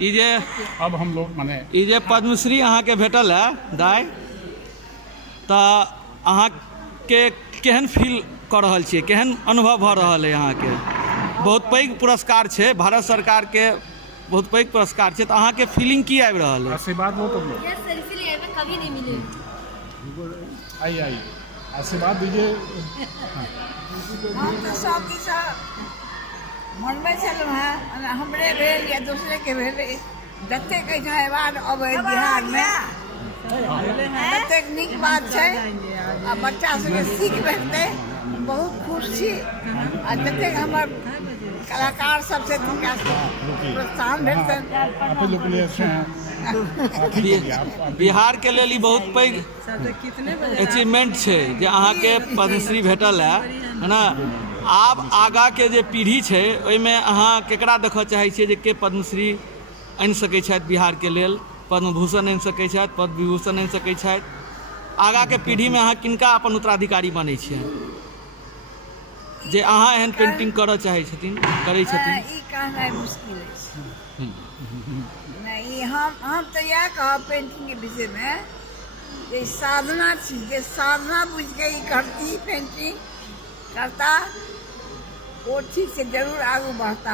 ई जे अब हम लोग माने ई जे पद्मश्री अहाँ के भेटल है दाई, तो अहाँ के केहन फील कर रहल छियै, केहन अनुभव भ रहल है अहाँ के? बहुत पैघ पुरस्कार छै, भारत सरकार के बहुत पैघ पुरस्कार छै, तो अहाँ के फीलिंग की आबि रहल है? आशीर्वाद लो तुम लोग। यस सर, इसीलिए मैं कभी नहीं मिले। आइए आशीर्वाद दीजिए। हम तो सब दिशा मनबे छलहुँ हैं, हमरे भेल या दूसरे के भेल, जतेक अवार्ड अबै बिहार में ततेक नीक बात छै। आ बच्चा सबके सीख भेटतै, बहुत खुश छी। आ जतेक हमर कलाकार सब से तिनका प्रोत्साहन भेटतनि। आप लोग के लिए अच्छे हैं। बिहार के लेल ई बहुत पैघ अचीवमेंट छै जे अहाँ के पद्मश्री भेटल है ना। आब आगा के जे पीढ़ी छै ओहिमे अहाँ केकरा देखऽ चाहै छियै जे के पद्मश्री आनि सकै छथि बिहार के लेल, पद्म भूषण आनि सकै छथि, पद्म विभूषण आनि सकै छथि? आगा के पीढ़ी में अहाँ किनका अपन उत्तराधिकारी मानै छियै जे अहाँ एहन पेंटिंग करऽ चाहै छथिन, करै छथिन? ई कहनाइ मुश्किल अछि। नहीं, हम तो यह कहब पेंटिंग के विषय में जे साधना छी, जे साधना बुझ के ई करती पेंटिंग करता वो ठीक से जरूर आगू बढ़ता।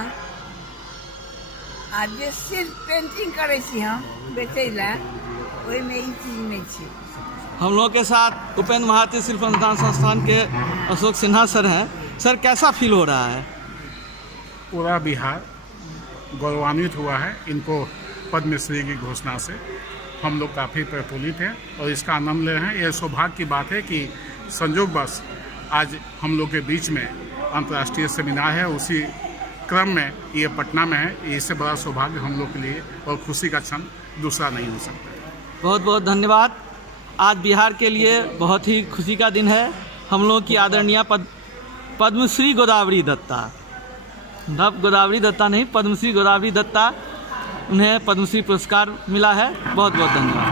आ जे सिर्फ पेंटिंग करे छी हम बेचे ला, ओहि में ई चीज नहीं छी। हम लोग के साथ उपेंद्र महाती शिल्प अनुसंधान संस्थान के अशोक सिन्हा सर हैं। सर, कैसा फील हो रहा है? पूरा बिहार गौरवान्वित हुआ है इनको पद्मश्री की घोषणा से। हम लोग काफ़ी प्रफुल्लित हैं और इसका आनंद ले रहे हैं। यह सौभाग्य की बात है कि संयोगवश आज हम लोग के बीच में अंतर्राष्ट्रीय सेमिनार है, उसी क्रम में ये पटना में है। इससे बड़ा सौभाग्य हम लोग के लिए और खुशी का क्षण दूसरा नहीं हो सकता। बहुत बहुत धन्यवाद। आज बिहार के लिए बहुत ही खुशी का दिन है। हम लोग की आदरणीय पद्मश्री गोदावरी दत्ता, नव गोदावरी दत्ता नहीं, पद्मश्री गोदावरी दत्ता, उन्हें पद्मश्री पुरस्कार मिला है। बहुत बहुत धन्यवाद।